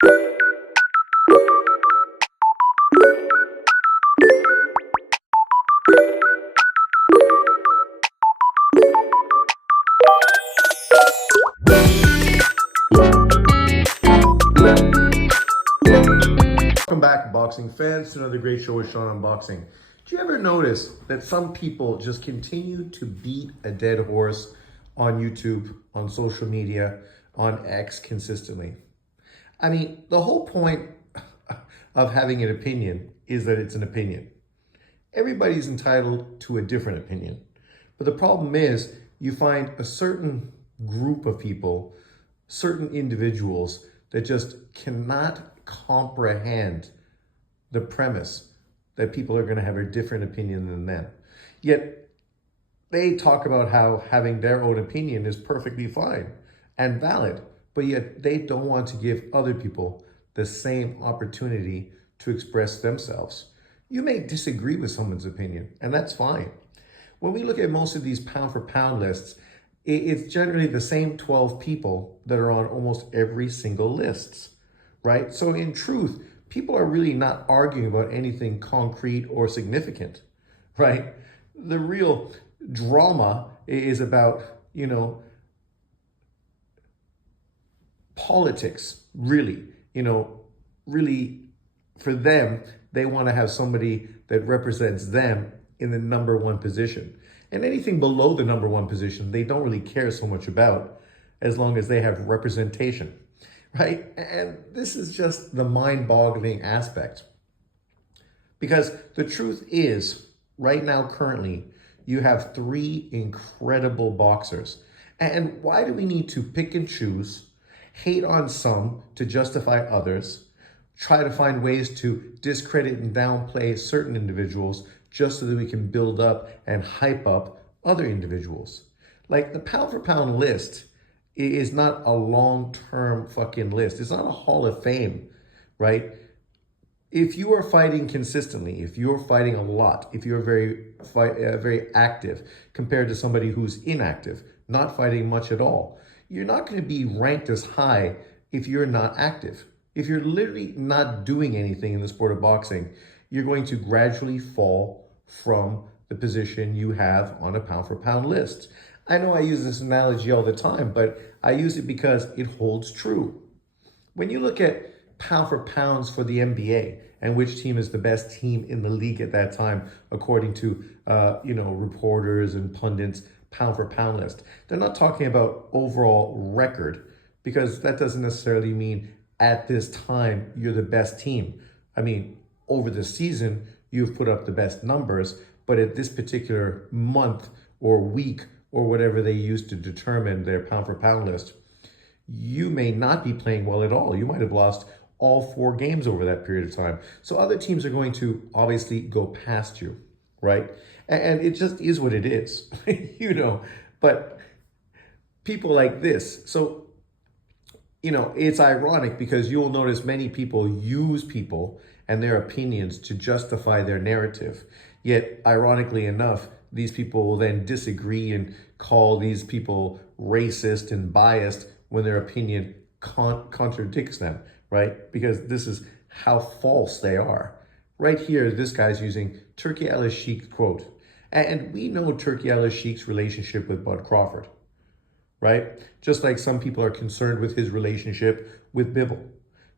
Welcome back, boxing fans, to another great show with Sean on Boxing. Do you ever notice that some people just continue to beat a dead horse on YouTube, on social media, on X consistently? I mean, the whole point of having an opinion is that it's an opinion. Everybody's entitled to a different opinion. But the problem is you find a certain group of people, certain individuals that just cannot comprehend the premise that people are going to have a different opinion than them. Yet they talk about how having their own opinion is perfectly fine and valid, but yet they don't want to give other people the same opportunity to express themselves. You may disagree with someone's opinion, and that's fine. When we look at most of these pound for pound lists, it's generally the same 12 people that are on almost every single list, right? So in truth, people are really not arguing about anything concrete or significant, right? The real drama is about, politics, really. Really for them, they want to have somebody that represents them in the number one position. And anything below the number one position, they don't really care so much about as long as they have representation, right? And this is just the mind-boggling aspect. Because the truth is, right now, currently, you have three incredible boxers. And why do we need to pick and choose, hate on some to justify others, try to find ways to discredit and downplay certain individuals just so that we can build up and hype up other individuals? Like, the pound for pound list is not a long-term fucking list. It's not a Hall of Fame, right? If you are fighting consistently, if you're fighting a lot, if you're very active compared to somebody who's inactive, not fighting much at all, you're not going to be ranked as high if you're not active. If you're literally not doing anything in the sport of boxing, you're going to gradually fall from the position you have on a pound for pound list. I know I use this analogy all the time, but I use it because it holds true. When you look at pound for pounds for the NBA and which team is the best team in the league at that time, according to reporters and pundits, pound for pound list, they're not talking about overall record, because that doesn't necessarily mean at this time you're the best team. I mean, over the season, you've put up the best numbers, but at this particular month or week or whatever they use to determine their pound for pound list, you may not be playing well at all. You might have lost all 4 games over that period of time. So other teams are going to obviously go past you, right? And it just is what it is, but people like this. So, it's ironic because you'll notice many people use people and their opinions to justify their narrative. Yet, ironically enough, these people will then disagree and call these people racist and biased when their opinion contradicts them, right? Because this is how false they are. Right here, this guy's using Turki Al-Sheikh's quote. And we know Turki Al-Sheikh's relationship with Bud Crawford, right? Just like some people are concerned with his relationship with Bivol.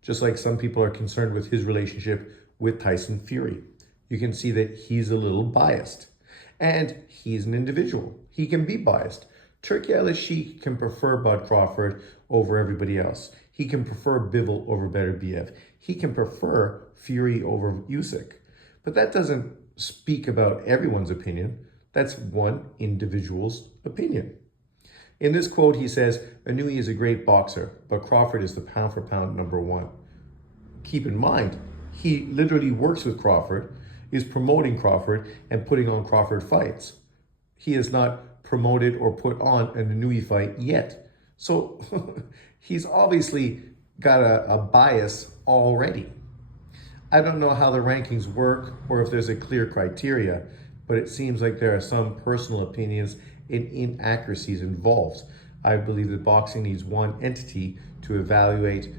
Just like some people are concerned with his relationship with Tyson Fury. You can see that he's a little biased. And he's an individual. He can be biased. Turki Al-Sheikh can prefer Bud Crawford over everybody else. He can prefer Bivol over Beterbiev. He can prefer Fury over Usyk. But that doesn't speak about everyone's opinion. That's one individual's opinion. In this quote, he says, Inouye is a great boxer, but Crawford is the pound for pound number 1. Keep in mind, he literally works with Crawford, is promoting Crawford and putting on Crawford fights. He has not promoted or put on an Inouye fight yet. So he's obviously got a bias already. I don't know how the rankings work or if there's a clear criteria, but it seems like there are some personal opinions and inaccuracies involved. I believe that boxing needs one entity to evaluate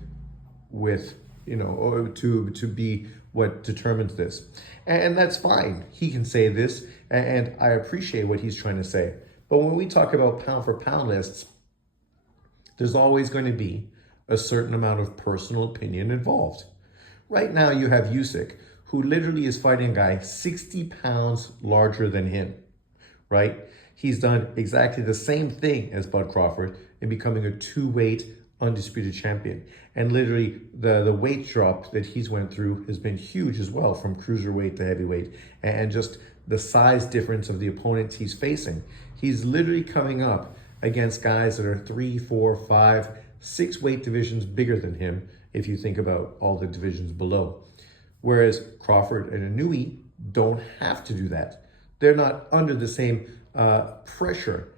with, or to be what determines this. And that's fine. He can say this, and I appreciate what he's trying to say. But when we talk about pound for pound lists, there's always going to be a certain amount of personal opinion involved. Right now, you have Usyk, who literally is fighting a guy 60 pounds larger than him, right? He's done exactly the same thing as Bud Crawford in becoming a two-weight undisputed champion. And literally, the weight drop that he's went through has been huge as well, from cruiserweight to heavyweight, and just the size difference of the opponents he's facing. He's literally coming up against guys that are 3, 4, 5, 6 weight divisions bigger than him, if you think about all the divisions below. Whereas Crawford and Inoue don't have to do that. They're not under the same pressure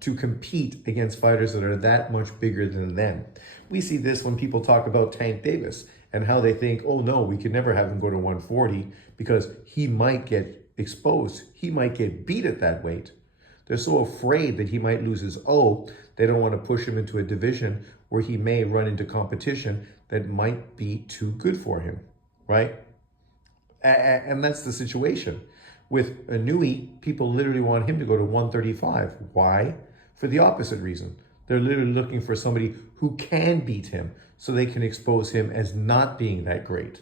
to compete against fighters that are that much bigger than them. We see this when people talk about Tank Davis and how they think, oh no, we could never have him go to 140 because he might get exposed. He might get beat at that weight. They're so afraid that he might lose his O, they don't want to push him into a division where he may run into competition that might be too good for him, right? And that's the situation. With Inoue, people literally want him to go to 135. Why? For the opposite reason. They're literally looking for somebody who can beat him so they can expose him as not being that great.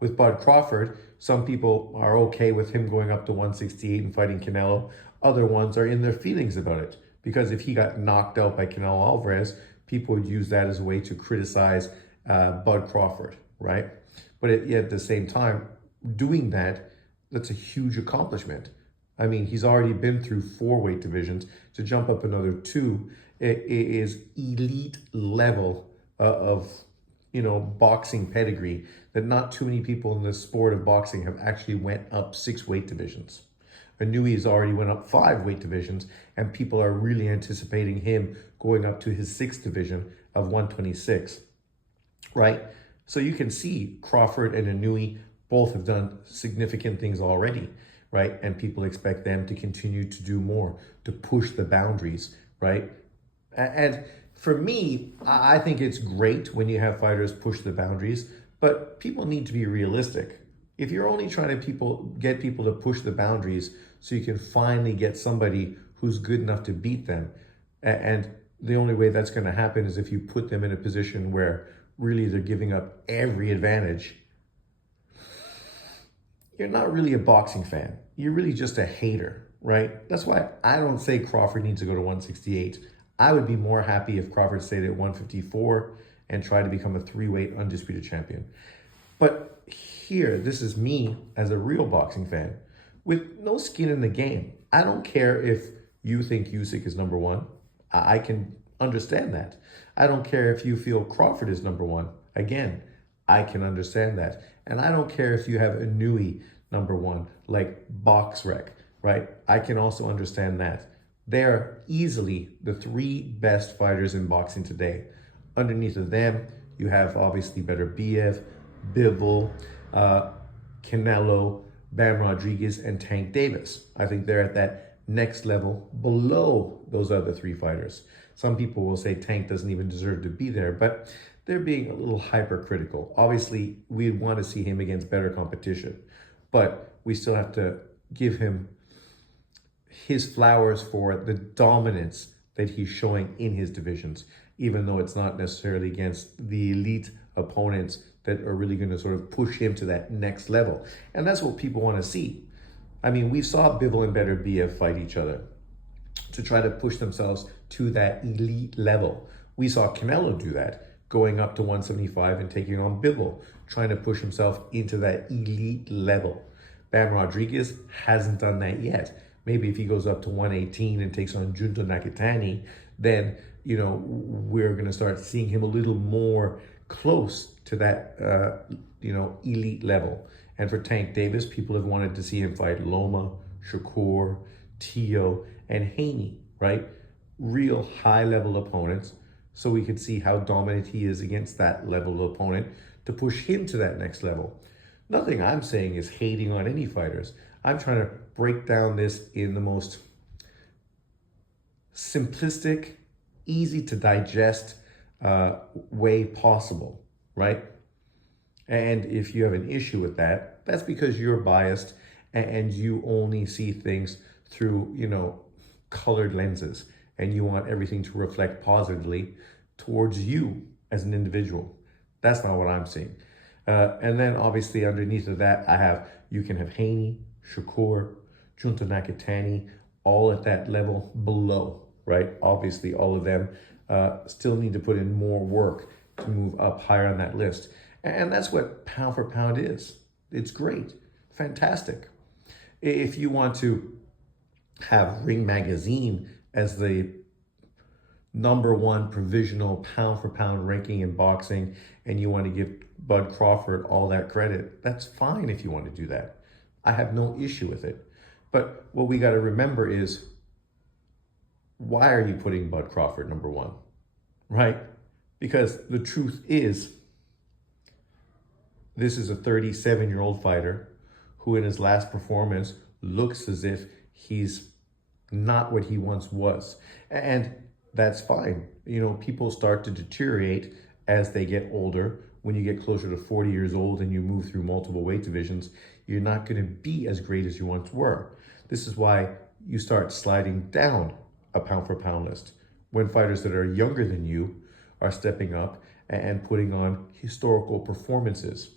With Bud Crawford, some people are okay with him going up to 168 and fighting Canelo. Other ones are in their feelings about it, because if he got knocked out by Canelo Alvarez, people would use that as a way to criticize Bud Crawford, right? But yet at the same time, doing that, that's a huge accomplishment. I mean, he's already been through 4 weight divisions. To jump up another 2, it is elite level of boxing pedigree that not too many people in the sport of boxing have actually went up 6 weight divisions. Inoue has already went up 5 weight divisions, and people are really anticipating him going up to his 6th division of 126, right? So you can see Crawford and Inoue both have done significant things already, right? And people expect them to continue to do more, to push the boundaries, right? And for me, I think it's great when you have fighters push the boundaries, but people need to be realistic. If you're only trying to get people to push the boundaries so you can finally get somebody who's good enough to beat them, and the only way that's going to happen is if you put them in a position where really they're giving up every advantage, you're not really a boxing fan. You're really just a hater, right? That's why I don't say Crawford needs to go to 168. I would be more happy if Crawford stayed at 154 and tried to become a 3-weight undisputed champion. But here, this is me as a real boxing fan with no skin in the game. I don't care if you think Usyk is number 1. I can understand that. I don't care if you feel Crawford is number 1. Again, I can understand that. And I don't care if you have Inoue number 1, like BoxRec, right? I can also understand that. They're easily the 3 best fighters in boxing today. Underneath of them, you have obviously Beterbiev, Bivol, Canelo, Bam Rodriguez, and Tank Davis. I think they're at that next level below those other 3 fighters. Some people will say Tank doesn't even deserve to be there, but they're being a little hypercritical. Obviously, we'd want to see him against better competition, but we still have to give him his flowers for the dominance that he's showing in his divisions, even though it's not necessarily against the elite opponents that are really going to sort of push him to that next level. And that's what people want to see. I mean, we saw Bivol and Beterbiev fight each other to try to push themselves to that elite level. We saw Canelo do that, going up to 175 and taking on Bivol, trying to push himself into that elite level. Bam Rodriguez hasn't done that yet. Maybe if he goes up to 118 and takes on Junto Nakatani, then, we're going to start seeing him a little more close to that, elite level. And for Tank Davis, people have wanted to see him fight Loma, Shakur, Tio, and Haney, right? Real high-level opponents, so we could see how dominant he is against that level of opponent to push him to that next level. Nothing I'm saying is hating on any fighters. I'm trying to break down this in the most simplistic, easy to digest way possible, right? And if you have an issue with that, that's because you're biased and you only see things through, colored lenses, and you want everything to reflect positively towards you as an individual. That's not what I'm seeing. And then obviously underneath of that, you can have Haney, Shakur, Junta Nakatani, all at that level below, right? Obviously, all of them still need to put in more work to move up higher on that list. And that's what pound for pound is. It's great, fantastic. If you want to have Ring Magazine as the number one provisional pound for pound ranking in boxing, and you want to give Bud Crawford all that credit, that's fine if you want to do that. I have no issue with it. But what we got to remember is, why are you putting Bud Crawford number one, right? Because the truth is, this is a 37-year-old fighter who in his last performance looks as if he's not what he once was. And that's fine. People start to deteriorate as they get older. When you get closer to 40 years old and you move through multiple weight divisions, you're not going to be as great as you once were. This is why you start sliding down a pound for pound list when fighters that are younger than you are stepping up and putting on historical performances.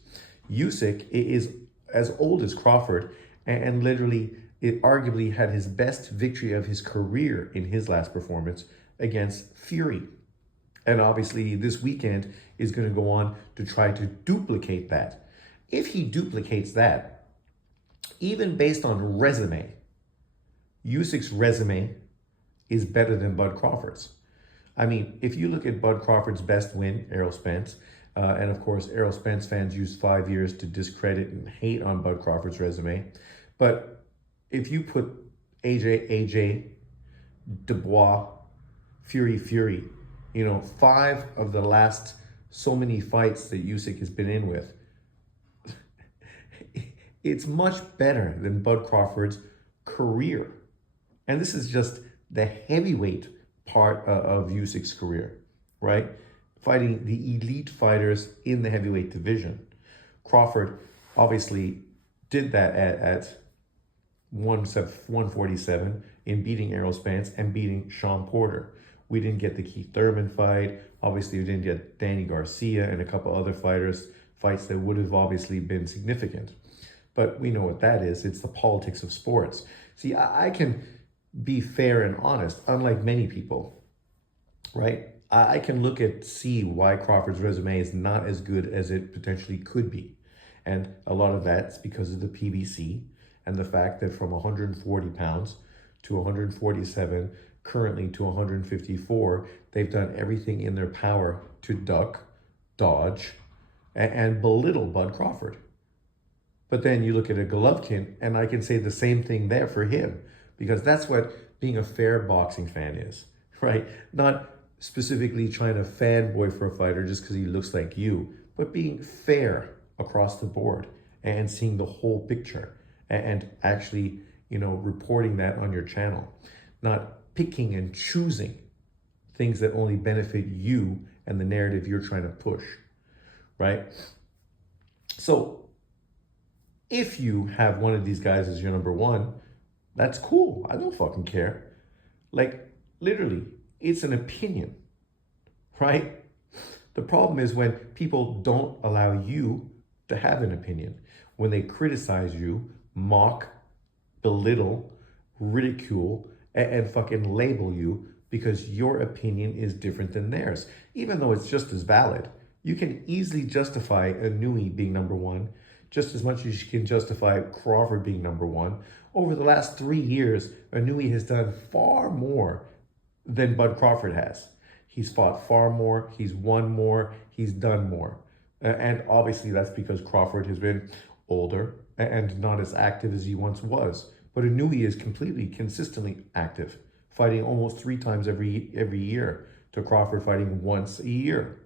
Usyk is as old as Crawford, and literally it arguably had his best victory of his career in his last performance against Fury. And obviously this weekend is going to go on to try to duplicate that. If he duplicates that, even based on resume, Usyk's resume is better than Bud Crawford's. I mean, if you look at Bud Crawford's best win, Errol Spence, and of course, Errol Spence fans use 5 years to discredit and hate on Bud Crawford's resume. But if you put AJ, Dubois, Fury, 5 of the last so many fights that Usyk has been in with, it's much better than Bud Crawford's career. And this is just the heavyweight part of Usyk's career, right? Fighting the elite fighters in the heavyweight division. Crawford obviously did that at 147 in beating Errol Spence and beating Sean Porter. We didn't get the Keith Thurman fight. Obviously, we didn't get Danny Garcia and a couple other fights that would have obviously been significant. But we know what that is. It's the politics of sports. See, I can be fair and honest, unlike many people, right? I can see why Crawford's resume is not as good as it potentially could be. And a lot of that's because of the PBC and the fact that from 140 pounds to 147, currently to 154, they've done everything in their power to duck, dodge, and belittle Bud Crawford. But then you look at a Golovkin, and I can say the same thing there for him, because that's what being a fair boxing fan is, right? Not specifically trying to fanboy for a fighter just because he looks like you, but being fair across the board and seeing the whole picture and actually, reporting that on your channel, not picking and choosing things that only benefit you and the narrative you're trying to push, right? So if you have one of these guys as your number one, that's cool. I don't fucking care. Like, literally, it's an opinion, right? The problem is when people don't allow you to have an opinion, when they criticize you, mock, belittle, ridicule, and fucking label you because your opinion is different than theirs, even though it's just as valid. You can easily justify a Nui being number one just as much as you can justify Crawford being number one. Over the last 3 years, Nui has done far more than Bud Crawford has. He's fought far more, he's won more, he's done more. And obviously that's because Crawford has been older and not as active as he once was. But Inouye is completely, consistently active, fighting almost 3 times every year to Crawford fighting once a year.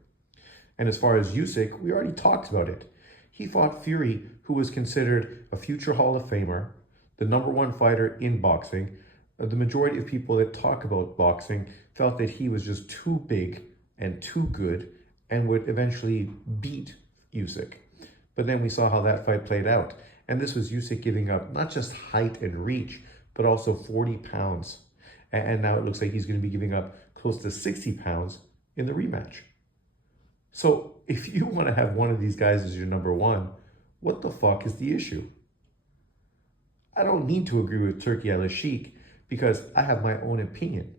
And as far as Usyk, we already talked about it. He fought Fury, who was considered a future Hall of Famer, the number one fighter in boxing. The majority of people that talk about boxing felt that he was just too big and too good and would eventually beat Usyk. But then we saw how that fight played out. And this was Usyk giving up not just height and reach, but also 40 pounds. And now it looks like he's going to be giving up close to 60 pounds in the rematch. So if you want to have one of these guys as your number one, what the fuck is the issue? I don't need to agree with Turki Al-Sheikh because I have my own opinion.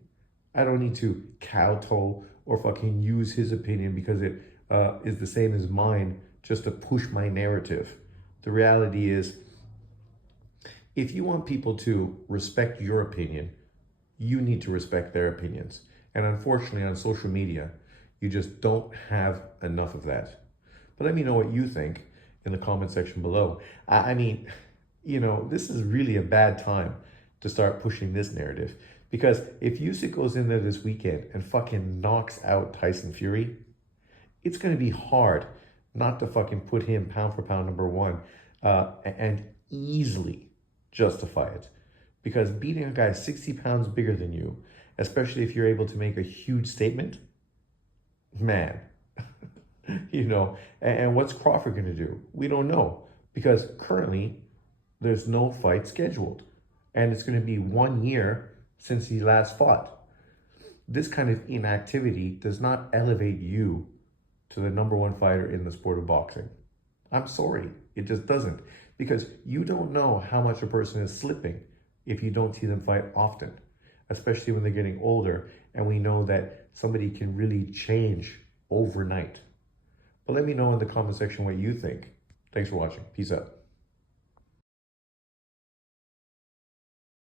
I don't need to kowtow or fucking use his opinion because it is the same as mine just to push my narrative. The reality is, if you want people to respect your opinion, you need to respect their opinions. And unfortunately, on social media, you just don't have enough of that. But let me know what you think in the comment section below. I mean, this is really a bad time to start pushing this narrative. Because if Usyk goes in there this weekend and fucking knocks out Tyson Fury, it's going to be hard not to fucking put him pound for pound number one and easily justify it. Because beating a guy 60 pounds bigger than you, especially if you're able to make a huge statement, man, and what's Crawford going to do? We don't know, because currently there's no fight scheduled, and it's going to be 1 year since he last fought. This kind of inactivity does not elevate you to the number one fighter in the sport of boxing. I'm sorry, it just doesn't, because you don't know how much a person is slipping if you don't see them fight often, especially when they're getting older, and we know that somebody can really change overnight. But let me know in the comment section what you think. Thanks for watching. Peace out.